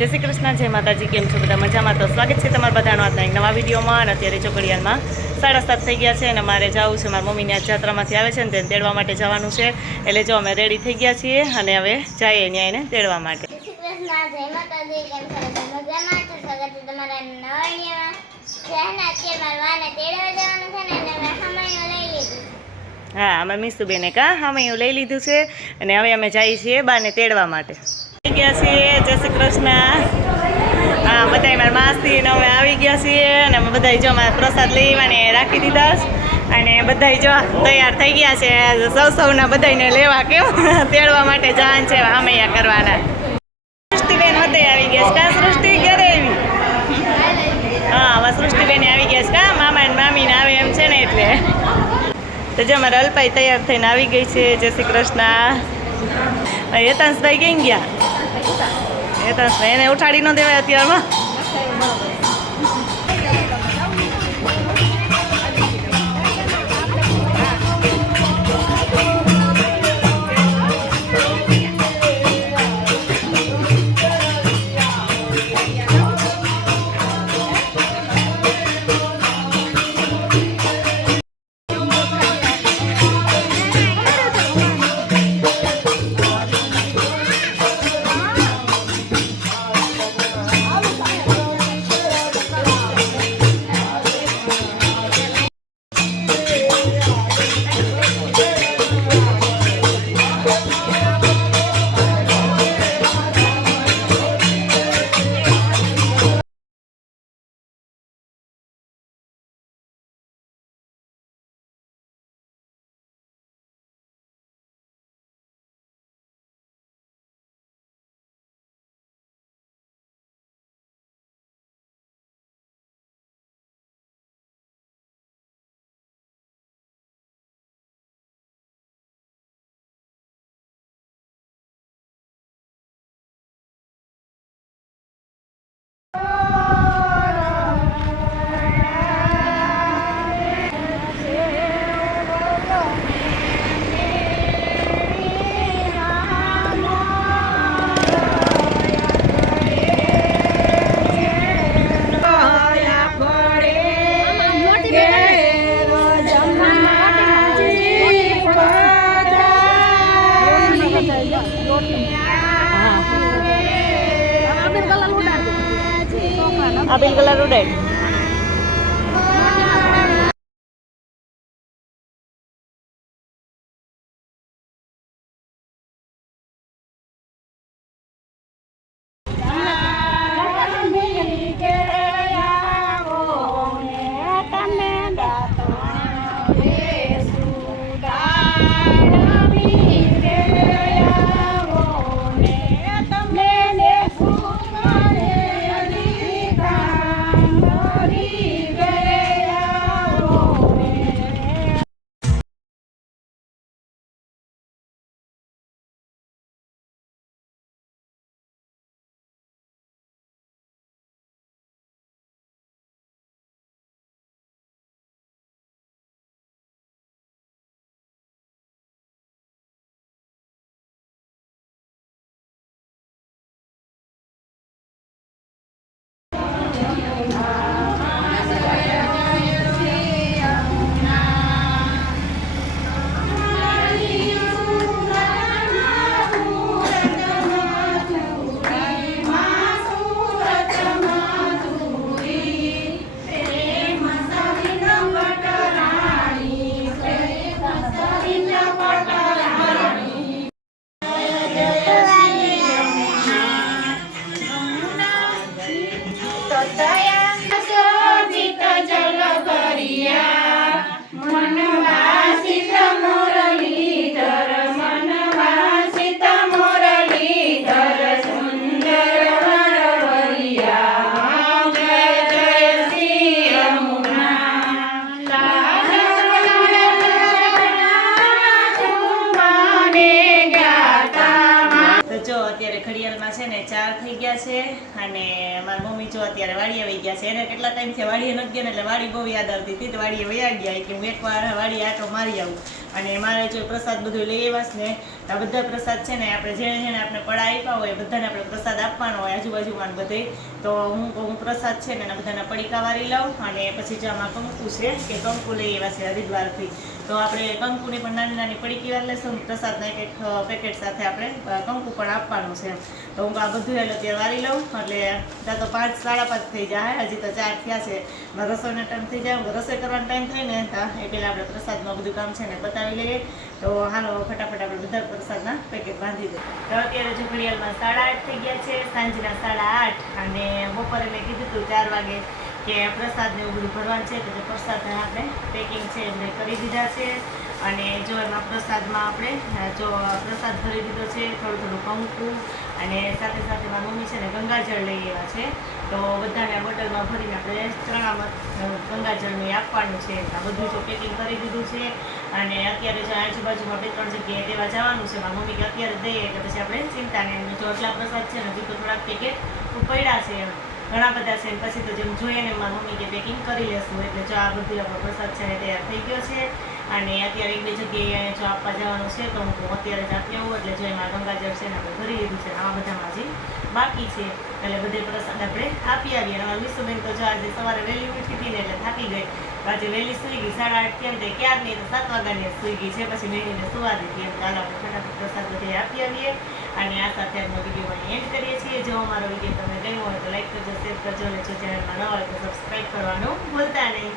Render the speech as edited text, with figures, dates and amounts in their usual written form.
જય શ્રી કૃષ્ણ, જય માતાજી। કેમ છો બધા? મજામાં? તો સ્વાગત છે તમારા બધાનો આજના એક નવા વિડીયોમાં। અને અત્યારે ચોકડીયામાં 7:30 થઈ ગયા છે અને મારે જવું છે, મારી મમ્મીને આજ જાત્રામાંથી આવે છે ને તેને તેડવા માટે જવાનું છે। એટલે જો અમે રેડી થઈ ગયા છીએ અને હવે જઈએ ત્યાં એને તેડવા માટે। જય શ્રી કૃષ્ણ, જય માતાજી। કેમ છો બધા? મજામાં? તો સ્વાગત છે તમારા નવા વિડીયોમાં। અત્યારે મારા વાને તેડવા જવાનું છે ને એને મેં સામાયો લઈ લીધું। હા, અમે મીસુબેને સામાયું લઈ લીધું છે અને હવે અમે જઈએ છીએ બાને તેડવા માટે। આવી ગયા છીએ। જય શ્રી કૃષ્ણ। હા, બધા મારા માસી ને અમે આવી ગયા છીએ અને અમે બધા જો અમારા પ્રસાદ લેવાને રાખી દીધા અને બધા જો તૈયાર થઈ ગયા છે। સૌના બધાને લેવા કેમ તેડવા માટે જવાનું છે, સામૈયા કરવાના। સૃષ્ટિબેન બધે આવી ગયા છે। કા સૃષ્ટિ ક્યારે આવી? હા, હવે સૃષ્ટિબેન આવી ગયા છે। કા મામા ને મામીને આવે એમ છે ને એટલે તો જો અમારા અલ્પાઈ તૈયાર થઈને આવી ગઈ છે। જય શ્રી કૃષ્ણ। હેતાંશભાઈ કેમ ગયા? હેતાંશભાઈ એને ઉઠાડી ન દેવાય અત્યારમાં। Apel kala udah. ઘડિયાળમાં છે ને 4 થઈ ગયા છે અને મારી મમ્મી જો અત્યારે વાડી આવી ગયા છે. એને કેટલા ટાઈમથી વાડીએ નથી ગયા ને એટલે વાડી બહુ યાદ આવતી હતી. તો વાડીએ વયા ગયા કે હું એકવાર વાડીએ આટો મારી આવું. અને મારે જો પ્રસાદ બધું લઈ આવ્યા છે ને, આ બધા પ્રસાદ છે ને આપણે જેને આપણે પડા આપ્યા હોય બધાને આપણે પ્રસાદ આપવાનો હોય આજુબાજુમાં બધે. તો હું પ્રસાદ છે ને એના બધાના પડીકા વારી લઉં. અને પછી જો આમાં કંકુ છે કે કંકુ લઈ આવ્યા છે હરિદ્વારથી. તો આપણે કંકુની પણ નાની નાની પડીકી વાર લેશું. પ્રસાદના એક પેકેટ સાથે આપણે કંકુ પણ આપવાનું છે. તો હું આ બધું એટલે ત્યાં વારી લઉં. એટલે ત્યાં તો 5 સાડા 5 થઈ જાય, હજી તો 4 થયા છે. રસોઈનો ટાઈમ થઈ જાય, રસોઈ કરવાનો ટાઈમ થાય ને એ પહેલાં આપણે પ્રસાદનું બધું કામ છે ને બતાવી લઈએ. તો હાલો ફટાફટ આપણે બધા પ્રસાદના પેકેટ બાંધી દઈએ. તો અત્યારે જો ઘડિયાળમાં 8:30 થઈ ગયા છે, સાંજના 8:30. અને બપોરે મેં કીધું હતું 4 વાગે કે પ્રસાદને એવું બધું ભરવાનું છે. તો પ્રસાદને આપણે પેકિંગ છે એટલે કરી દીધા છે. અને જો એમાં પ્રસાદમાં આપણે જો પ્રસાદ ભરી દીધો છે, થોડું થોડું કંકુ, અને સાથે સાથે મારી મમ્મી છે ને ગંગાજળ લઈ આવ્યા છે. તો બધાને બોટલમાં ભરીને આપણે ચરણામાં ગંગાજળને આપવાનું છે. આ બધું જો પેકિંગ કરી દીધું છે. અને અત્યારે જો આજુબાજુમાં 2-3 જગ્યાએ દેવા જવાનું છે. મારી મમ્મી કે અત્યારે દઈએ એટલે પછી આપણે ચિંતા નહીં. જો આટલા પ્રસાદ છે ને હજુ તો થોડાક પેકેટ પડ્યા છે એમ ઘણા બધા છે. પછી તો જેમ જોઈએ ને મારી મમ્મી કે પેકિંગ કરી લેશું. એટલે જો આ બધું આપણો પ્રસાદ છે ને તૈયાર થઈ ગયો છે. અને અત્યારે 1-2 જગ્યાએ જો આપવા જવાનું છે તો હું અત્યારે જ આપી આવું. એટલે જો એમાં ગંગાજળ છે ને આપણે ભરી લીધું છે. આવા બધામાં હજી બાકી છે. એટલે બધે પ્રસાદ આપણે આપી આવીએ. અને અમારી મીસુબેન તો જો આજે સવારે વહેલી ઉઠી હતી ને એટલે થાકી ગઈ. આજે વહેલી સુઈ ગઈ 8:30 કેમ તે ક્યારની તો 7 વાગ્યાની સુઈ ગઈ છે. પછી મેળીને સુવા દીધી. એમ ચાલો આપણે ફટાફટ પ્રસાદ બધે આપી આવીએ. અને આ સાથે આજનો વિડીયો અહીં એન્ડ કરીએ છીએ. જો અમારો વિડીયો તમને ગમ્યો હોય તો લાઈક કરજો, શેર કરજો. અને જો ચેનલમાં ન હોય તો સબસ્ક્રાઈબ કરવાનું ભૂલતા નહીં.